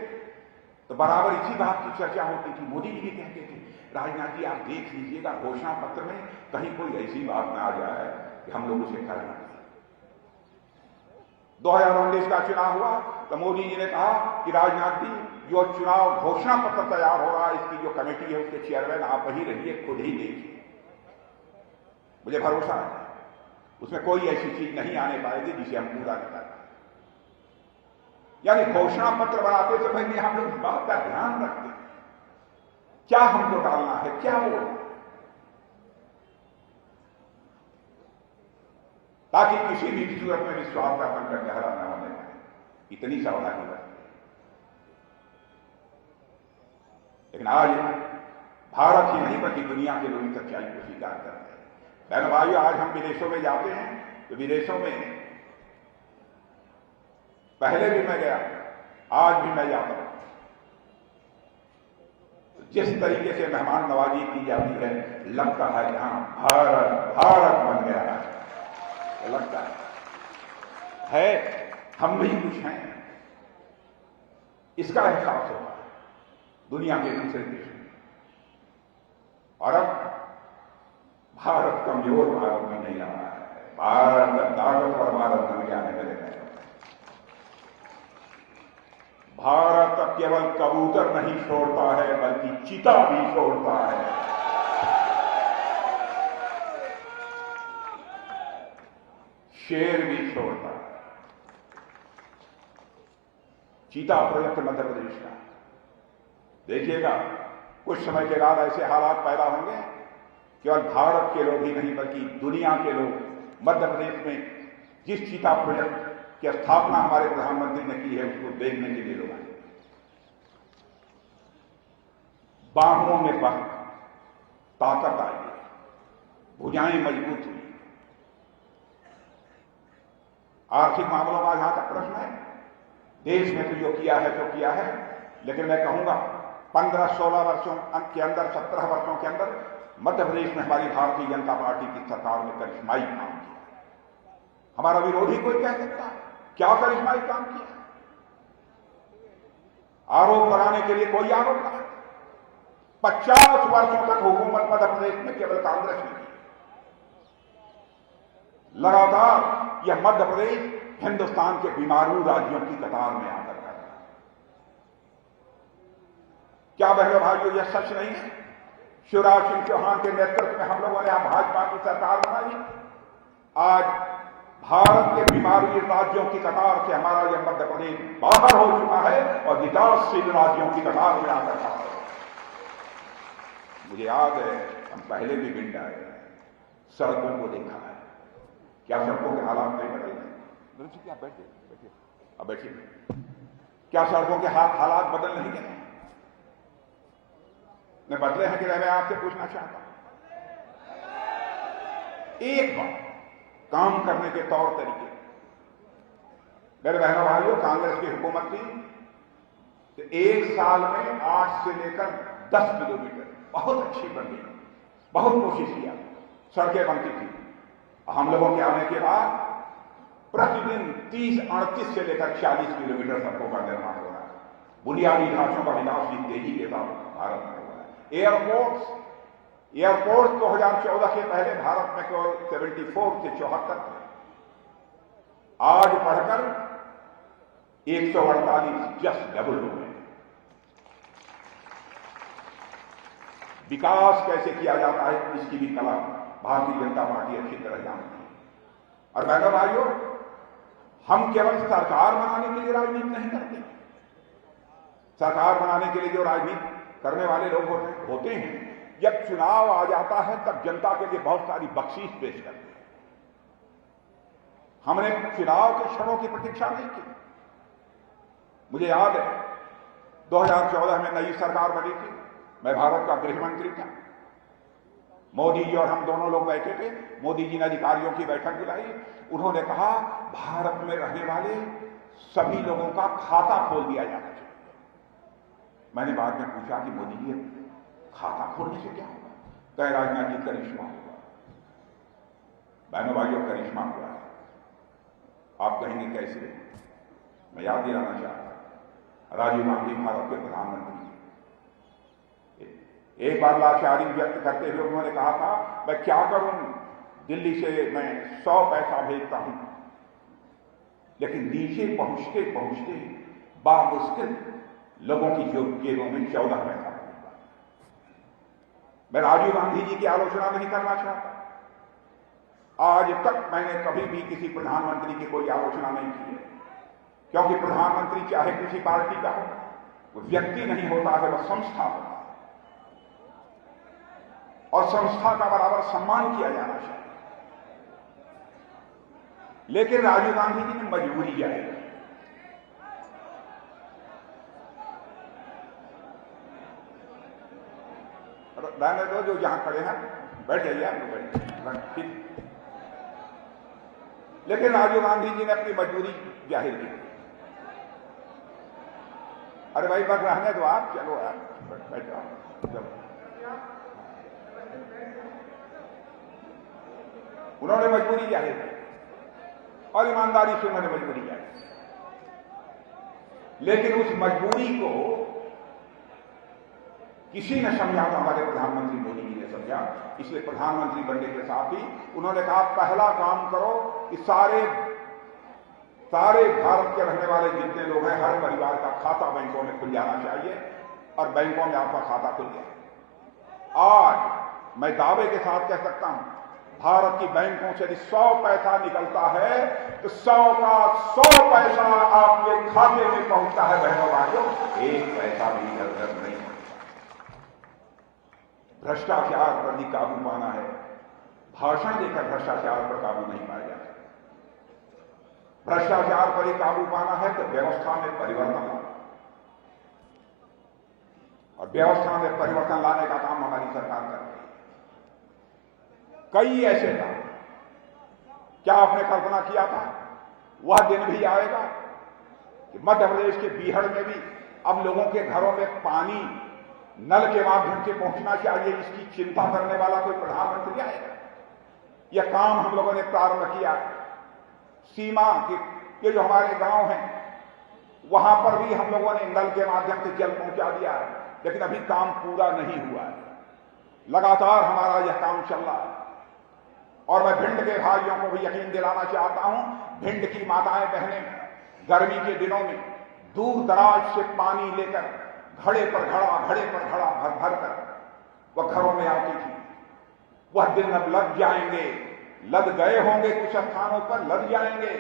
तो बराबर इसी बात की चर्चा होती थी। मोदी जी भी कहते थे, राजनाथ जी आप देख लीजिएगा घोषणा पत्र में कहीं कोई ऐसी बात ना आ जाए कि हम लोग उसे कर ना दें। 2019 का चुनाव हुआ तो मोदी जी ने कहा कि राजनाथ जी जो चुनाव घोषणा पत्र तैयार हो रहा है, इसकी जो कमेटी है उसके चेयरमैन आप ही रहिए, खुद ही देखिए। मुझे भरोसा है उसमें कोई ऐसी चीज नहीं आने पाएगी जिसे हम पूरा नहीं कर पाए। यानी घोषणा पत्र बनाते तो भाई हम लोग इस बात का ध्यान रखते क्या हमको डालना है, क्या बोलना, ताकि किसी भी सूरत में विश्वास का संकट गहरा न होने पाए। इतनी सावधानी बरतें। लेकिन आज भारत ही नहीं बल्कि दुनिया के लोग सच्चाई को स्वीकार करते हैं। बहन भाइयों, आज हम विदेशों में जाते हैं तो विदेशों में पहले भी मैं गया, आज भी मैं जाता हूं, जिस तरीके से मेहमान नवाजी की जाती है लगता है कि हाँ भारत भारत बन गया है। तो लगता है हम भी कुछ हैं, इसका एहसास होता है दुनिया के दूसरे देशों में। और अब भारत कमजोर भारत में नहीं रहा है, भारत ताकतवर भारत बन गया है। मेरे भारत केवल कबूतर नहीं छोड़ता है बल्कि चीता भी छोड़ता है। शेर भी छोड़ता है। चीता प्रोजेक्ट मध्य प्रदेश का देखिएगा, कुछ समय के बाद ऐसे हालात पैदा होंगे केवल भारत के लोग ही नहीं बल्कि दुनिया के लोग मध्य प्रदेश में जिस चीता प्रोजेक्ट की स्थापना हमारे प्रधानमंत्री ने की है उसको देखने के लिए लोग आए। बाहों में ताकत आई, भुजाएं मजबूत हुई। आर्थिक मामलों में जहां तक प्रश्न है, देश में तो जो किया है तो किया है, लेकिन मैं कहूंगा 15-16 वर्षों के अंदर, 17 वर्षों के अंदर मध्य प्रदेश में हमारी भारतीय जनता पार्टी की सरकार ने करिश्माई काम किया। हमारा विरोधी कोई कह सकता है क्या करिश्माई काम किया? आरोप लगाने के लिए कोई आरोप नहीं। 50 वर्षों तक हुकूमत मध्य प्रदेश में केवल कांग्रेस ने की। लगातार यह मध्य प्रदेश हिंदुस्तान के बीमारू राज्यों की कतार में आकर रहा। क्या बहनों भाइयों यह सच नहीं है? शिवराज सिंह चौहान के नेतृत्व में हम लोगों ने यहां भाजपा की सरकार बनाई। आज भारत के बीमारू राज्यों की कतार से हमारा यह मध्य प्रदेश बाहर हो चुका है और विकासशील राज्यों की कतार में आकर रहा है। मुझे याद है हम पहले भी भिंड आए, सड़कों को देखा है। क्या सड़कों के हालात नहीं बदल रहे? क्या बैठिए, अब बैठिए। क्या सड़कों के हालात बदल नहीं गए? मैं बदले हैं कि मैं आपसे पूछना चाहता हूं, एक बार काम करने के तौर तरीके। मेरे बहनों भाइयों, कांग्रेस की हुकूमत थी तो 1 साल में 8 से लेकर 10 किलोमीटर बहुत अच्छी बन गई, बहुत कोशिश किया। सड़कें बनती थी। हम लोगों के आने के बाद प्रतिदिन 30-38 से लेकर 40 किलोमीटर सड़कों का निर्माण हो रहा है। बुनियादी ढांचों का विकास भी तेजी के साथ भारत में हो रहा है। एयरपोर्ट 2014 के पहले भारत में केवल 74 से 74 थे, आज बढ़कर 148 जस्ट डबल हो गए। विकास कैसे किया जाता है इसकी भी कला भारतीय जनता पार्टी अच्छी तरह जानती है। और बहनों भाइयों, हम केवल सरकार बनाने के लिए राजनीति नहीं करते। सरकार बनाने के लिए जो राजनीति करने वाले लोग होते हैं, जब चुनाव आ जाता है तब जनता के लिए बहुत सारी बख्शीश पेश करते हैं। हमने चुनाव के क्षणों की प्रतीक्षा नहीं की। मुझे याद है 2014 में नई सरकार बनी थी, मैं भारत का गृह मंत्री था। मोदी जी और हम दोनों लोग बैठे थे। मोदी जी ने अधिकारियों की बैठक बुलाई। उन्होंने कहा भारत में रहने वाले सभी लोगों का खाता खोल दिया जाना चाहिए। मैंने बाद में पूछा कि मोदी जी खाता खोलने से क्या होगा? कह राजनीतिक करिश्मा होगा। बहनों भाइयों, करिश्मा हुआ है। आप कहेंगे कैसे? मैं याद दिलाना चाहता हूं, राजीव गांधी भारत के प्रधानमंत्री, एक बार लाचारी व्यक्त करते हुए उन्होंने कहा था, मैं क्या करूं, दिल्ली से मैं 100 पैसा भेजता हूं, लेकिन नीचे पहुंचते पहुंचते बामुश्किल लोगों की जेबों में 14 पैसा होगा। मैं राजीव गांधी जी की आलोचना नहीं करना चाहता। आज तक मैंने कभी भी किसी प्रधानमंत्री की कोई आलोचना नहीं की है, क्योंकि प्रधानमंत्री चाहे किसी पार्टी का हो, वो व्यक्ति नहीं होता है, वह संस्था होता है, और संस्था का बराबर सम्मान किया जाना चाहिए। लेकिन राजीव गांधी जी ने मजबूरी जारी की। रहने दो, जो जहां खड़े हैं बैठ जाइए, आप बैठ। लेकिन राजीव गांधी जी ने अपनी मजबूरी जाहिर की। अरे भाई बस रहने दो, आप चलो यार, बैठ जाओ, चलो। उन्होंने मजबूरी जाहिर की और ईमानदारी से उन्होंने मजबूरी जाहिर की। लेकिन उस मजबूरी को किसी ने समझा तो हमारे प्रधानमंत्री मोदी जी ने समझा। इसलिए प्रधानमंत्री बनने के साथ ही उन्होंने कहा, पहला काम करो कि सारे भारत के रहने वाले जितने लोग हैं, हर परिवार का खाता बैंकों में खुल जाना चाहिए, और बैंकों में आपका खाता खुल गया। आज मैं दावे के साथ कह सकता हूं, भारत की बैंकों से यदि 100 पैसा निकलता है तो 100 का 100 पैसा आपके खाते में पहुंचता है। बहनों भाइयों, एक पैसा भी इधर उधर नहीं। भ्रष्टाचार पर भी काबू पाना है। भाषण देकर भ्रष्टाचार पर काबू नहीं पाया जाता। भ्रष्टाचार पर ही काबू पाना है तो व्यवस्था में परिवर्तन लाना, और व्यवस्था में परिवर्तन लाने का काम हमारी सरकार कर रही है। कई ऐसे काम, क्या आपने कल्पना किया था वह दिन भी आएगा कि मध्य प्रदेश के बीहड़ में भी अब लोगों के घरों में पानी नल के माध्यम से पहुंचना चाहिए, इसकी चिंता करने वाला कोई प्रधानमंत्री आएगा? यह काम हम लोगों ने प्रारंभ किया। सीमा के जो हमारे गांव हैं वहां पर भी हम लोगों ने नल के माध्यम से जल पहुंचा दिया है, लेकिन अभी काम पूरा नहीं हुआ है। लगातार हमारा यह काम चल रहा है, और मैं भिंड के भाइयों को भी यकीन दिलाना चाहता हूं, भिंड की माताएं बहनें गर्मी के दिनों में दूर दराज से पानी लेकर घड़े पर घड़ा भर भर कर वह घरों में आती थी। वह दिन अब लग जाएंगे, लग गए होंगे, कुछ स्थानों पर लग जाएंगे,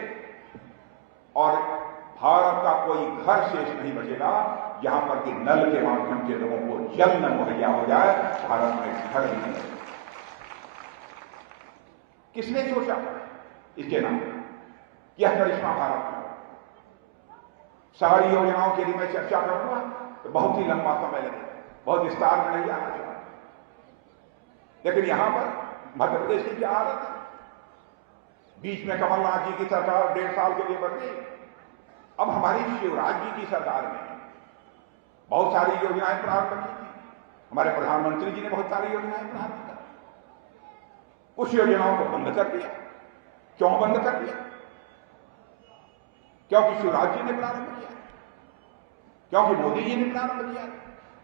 और भारत का कोई घर शेष नहीं बचेगा जहां पर कि नल के माध्यम से लोगों को जल न मुहैया हो जाए। भारत में घर भी नहीं। किसने सोचा इसके नाम? यह करिश्मा भारत में। सारी योजनाओं के लिए मैं चर्चा करूंगा तो बहुत ही लंबा समय लगेगा, बहुत विस्तार में नहीं जाना चाहिए। लेकिन यहां पर मध्य प्रदेश की क्या हालत है? बीच में कमलनाथ जी की सरकार 1.5 साल के लिए बन गई। अब हमारी शिवराज जी की सरकार में बहुत सारी योजनाएं प्रारंभ की थी। हमारे प्रधानमंत्री जी ने बहुत सारी योजनाएं प्रारंभ की। कुछ योजनाओं को बंद कर दिया। क्यों बंद कर दिया? क्योंकि शिवराज जी ने प्रारंभ किया, क्योंकि मोदी जी ने प्रारंभ किया।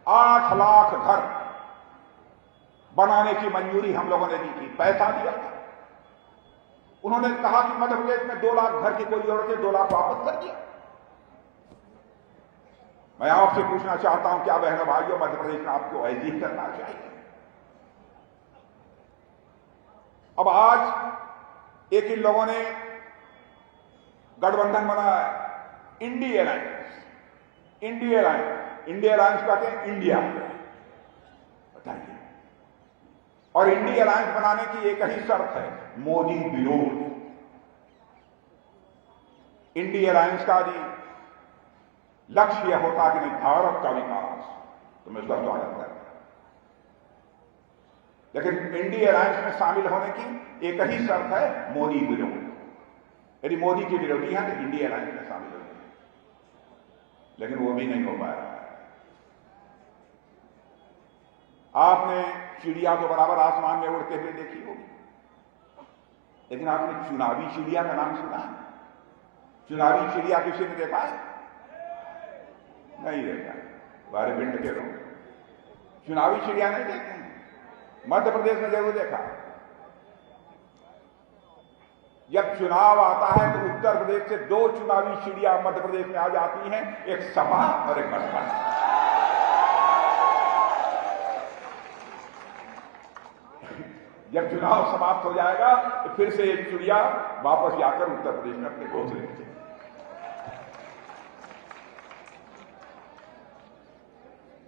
8 लाख घर बनाने की मंजूरी हम लोगों ने दी थी, पैसा दिया था। उन्होंने कहा कि मध्य प्रदेश में 2 लाख घर की कोई जरूरत है, 2 लाख वापस कर दिया। मैं आपसे पूछना चाहता हूं, क्या बहनों भाइयों, मध्य प्रदेश में आपको ऐसे ही करना चाहिए? अब आज एक इन लोगों ने गठबंधन बनाया है, इंडिया अलायंस। इंडिया अलायंस कहते हैं इंडिया, बताइए। और इंडिया अलायंस बनाने की एक ही शर्त है, मोदी विरोध। इंडिया अलायंस का भी लक्ष्य यह होता कि नहीं, भारत का विकास, तो मैं उसका स्वागत करता। लेकिन इंडिया अलायंस में शामिल होने की एक ही शर्त है, मोदी विरोध। यदि मोदी के विरोधी हैं तो इंडिया अलायंस में शामिल होंगे, लेकिन वो भी नहीं हो पा रहा है। आपने चिड़िया तो बराबर आसमान में उड़ते हुए देखी होगी, लेकिन आपने चुनावी चिड़िया का नाम सुना है? चुनावी चिड़िया किसी ने देखा है? नहीं देखा। बारे भिंड के लोग चुनावी चिड़िया नहीं देखते हैं। मध्य प्रदेश में जरूर देखा। जब चुनाव आता है तो उत्तर प्रदेश से 2 चुनावी चिड़िया मध्य प्रदेश में आ जाती हैं, एक सपा और एक बसपा। जब चुनाव समाप्त हो जाएगा तो फिर से एक चिड़िया वापस जाकर उत्तर प्रदेश में अपने घोंसले में।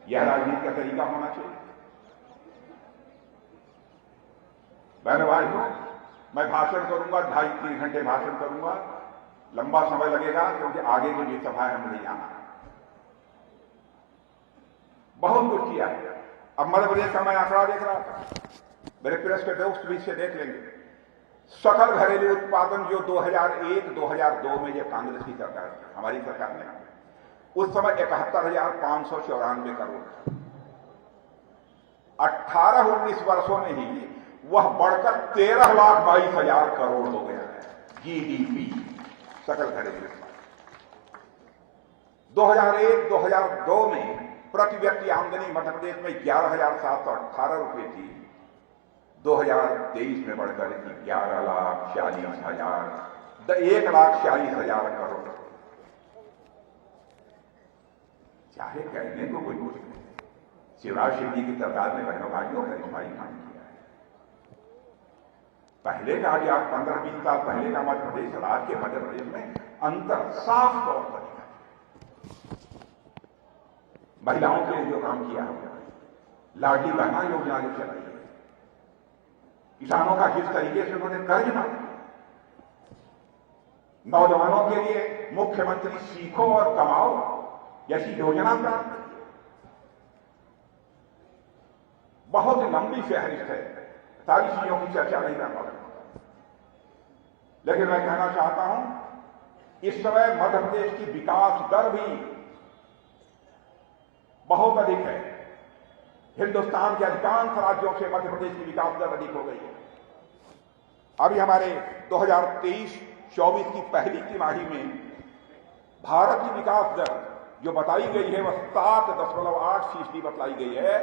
यह राजनीति का तरीका होना चाहिए। बहनों भाइयों, मैं भाषण करूंगा, 2.5-3 घंटे भाषण करूंगा, लंबा समय लगेगा क्योंकि आगे की भी सभाएं हम नहीं आना। बहुत कुछ किया है। अब मध्य प्रदेश का मैं आंकड़ा देख रहा था, मेरे प्रेस के दोस्त भी इसे देख लेंगे। सकल घरेलू उत्पादन जो 2001-2002 में ये कांग्रेस की सरकार थी, हमारी सरकार ने, उस समय 71,594 करोड़। 18-19 वर्षों में ही वह बढ़कर 13,22,000 करोड़ हो गया है। जीडीपी, सकल घरेलू उत्पादन। 2001-2002 में प्रति व्यक्ति आमदनी मध्य प्रदेश में 11,718 रुपए थी। 2023 में बढ़कर 11,40,000, 1,40,000 करोड़। चाहे कहने को कोई कुछ नहीं। शिवराज सिंह जी की सरकार ने बहनों भाइयों करिश्माई काम किया है। पहले का, आज 15-20 साल पहले का मध्य प्रदेश राज्य के मध्य प्रदेश में अंतर साफ तौर पर दिखा। महिलाओं के लिए जो काम किया है, लाडली बहना योजना जो चलाई है, किसानों का जिस तरीके से उन्होंने कर्ज माफ किया, नौजवानों के लिए मुख्यमंत्री सीखो और कमाओ जैसी योजना प्राप्त की। बहुत लंबी फहरिस्त है, सारी चीजों की चर्चा नहीं कर पाऊंगा, लेकिन मैं कहना चाहता हूं इस समय मध्य प्रदेश की विकास दर भी बहुत अधिक है। हिंदुस्तान के अधिकांश राज्यों से मध्य प्रदेश की विकास दर अधिक हो गई है। अभी हमारे 2023-24 की पहली तिमाही में भारत की विकास दर जो बताई गई है वह 7.8% बताई गई है।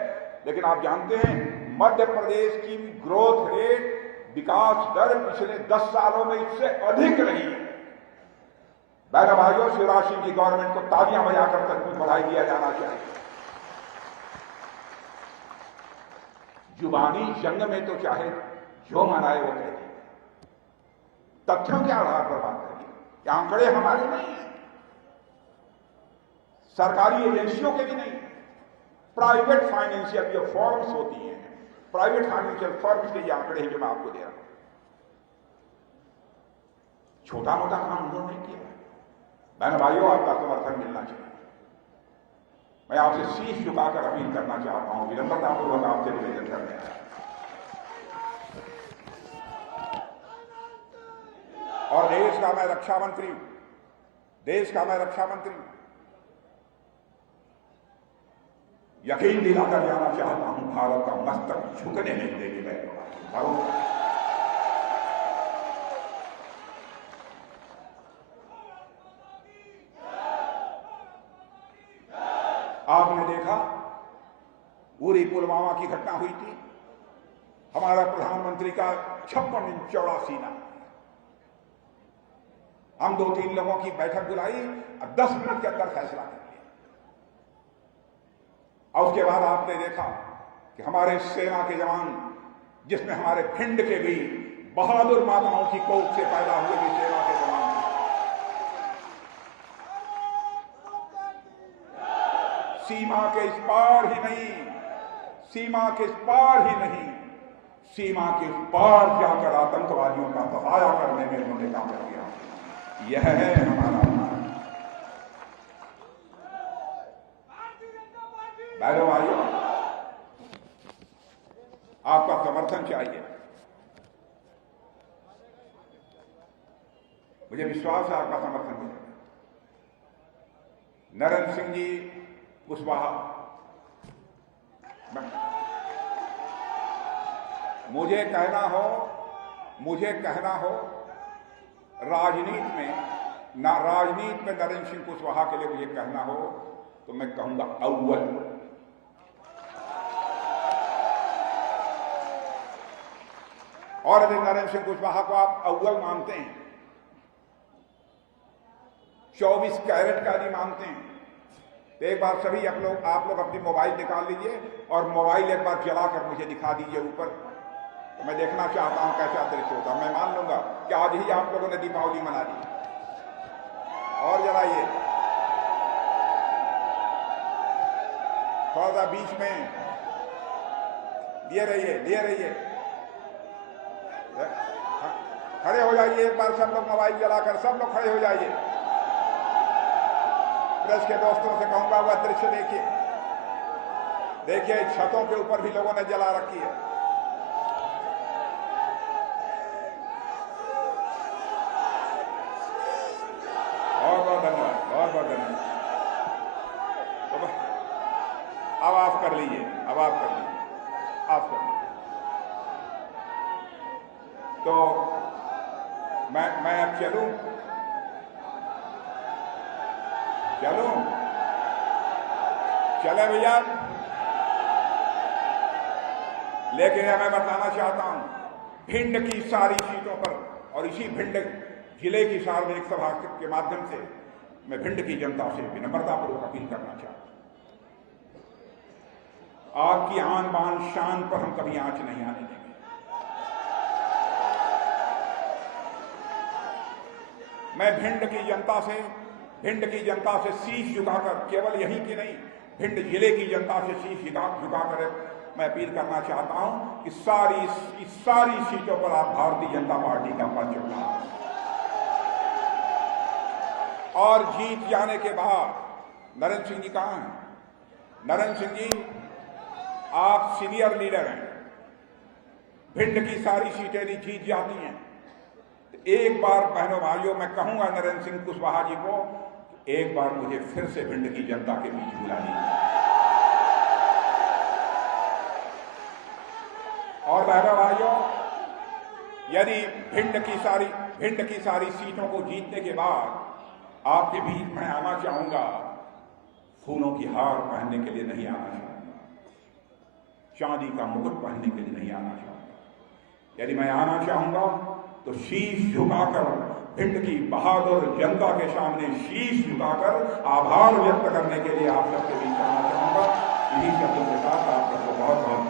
लेकिन आप जानते हैं मध्य प्रदेश की ग्रोथ रेट, विकास दर पिछले 10 सालों में इससे अधिक रही है। बहनों भाइयों, शिवराज सिंह की गवर्नमेंट को तालियां बजाकर तक कुछ बधाई दिया जाना चाहिए। जुबानी जंग में तो चाहे जो मनाए वो कहे, तथ्यों के आधार पर बात करिए। आंकड़े हमारे नहीं है, सरकारी एजेंसियों के भी नहीं, प्राइवेट फाइनेंशियल जो फर्म्स होती हैं, प्राइवेट फाइनेंशियल फर्म्स के ये आंकड़े हैं जो मैं आपको दे रहा हूं। छोटा मोटा काम उन्होंने नहीं किया। बहन भाइयों, आपका समर्थन मिलना चाहिए। मैं आपसे शीश झुकाकर अपील करना चाहता हूं, विनम्रतापूर्वक आपसे निवेदन करने आया। और देश का मैं रक्षा मंत्री यकीन दिलाकर जाना चाहता हूं, भारत का मस्तक झुकने नहीं देगी। आपने देखा उरी पुलवामा की घटना हुई थी, हमारा प्रधानमंत्री का 56 इंच चौड़ा सीना, हम 2-3 लोगों की बैठक बुलाई और 10 मिनट के अंदर फैसला कर लिया। और उसके बाद आपने देखा कि हमारे सेना के जवान, जिसमें हमारे भिंड के भी बहादुर माताओं की कोख से पैदा हुए भी सेना के जवान, सीमा के इस पार ही नहीं, सीमा के इस पार ही नहीं, सीमा के इस पार जाकर आतंकवादियों का सहाया करने में उन्होंने काम किया। यह है हमारा बहनों भाइयों, आपका समर्थन चाहिए। मुझे विश्वास है आपका समर्थन मिलेगा। नरेंद्र सिंह जी कुशवाहा, मुझे कहना हो राजनीति में नरेंद्र सिंह कुशवाहा के लिए मुझे कहना हो तो मैं कहूंगा अव्वल। और यदि नरेंद्र सिंह कुशवाहा को आप अव्वल मानते हैं, 24 कैरेट का यदि मानते हैं, तो एक बार सभी आप लोग अपनी मोबाइल निकाल लीजिए और मोबाइल एक बार जलाकर मुझे दिखा दीजिए ऊपर, तो मैं देखना चाहता हूं कैसा दृश्य होता। मैं मान लूंगा कि आज ही आप लोगों ने दीपावली मना ली। और जलाइए, थोड़ा सा बीच में लिए रहिए, खड़े हो जाइए एक बार सब लोग, मोबाइल जलाकर सब लोग खड़े हो जाइए। प्रेस के दोस्तों से कहूंगा वह दृश्य देखिए, छतों के ऊपर भी लोगों ने जला रखी है। बहुत धन्यवाद। अब आप कर लीजिए, तो मैं अब चलूं? चले भैया। लेकिन मैं बताना चाहता हूं, भिंड की सारी सीटों पर और इसी भिंड जिले की सार्वजनिक सभा के माध्यम से मैं भिंड की जनता से विनम्रतापूर्वक अपील करना चाहता हूं, आपकी आन बान शान पर हम कभी आंच नहीं आने देंगे। मैं भिंड की जनता से शीश झुकाकर, केवल यहीं की नहीं, भिंड जिले की जनता से शीश झुकाकर मैं अपील करना चाहता हूं कि सारी सीटों पर आप भारतीय जनता पार्टी का पर्चा उठाएं। और जीत जाने के बाद नरेंद्र सिंह जी कहां हैं? नरेंद्र सिंह जी, आप सीनियर लीडर हैं, भिंड की सारी सीटें यदि जीत जाती हैं तो एक बार बहनों भाइयों मैं कहूंगा नरेंद्र सिंह कुशवाहा जी को, एक बार मुझे फिर से भिंड की जनता के बीच बुला लीजिए। और बहनों भाइयों, यदि भिंड की सारी सीटों को जीतने के बाद आपके बीच मैं आना चाहूंगा, फूलों की हार पहनने के लिए नहीं आना चाहूंगा, चांदी का मुकुट पहनने के लिए नहीं आना चाहूंगा। यदि मैं आना चाहूंगा तो शीश झुकाकर, भिंड की बहादुर जनता के सामने शीश झुकाकर आभार व्यक्त करने के लिए आप सबके बीच आना चाहूंगा। इन्हीं शब्दों के साथ आप सबको बहुत बहुत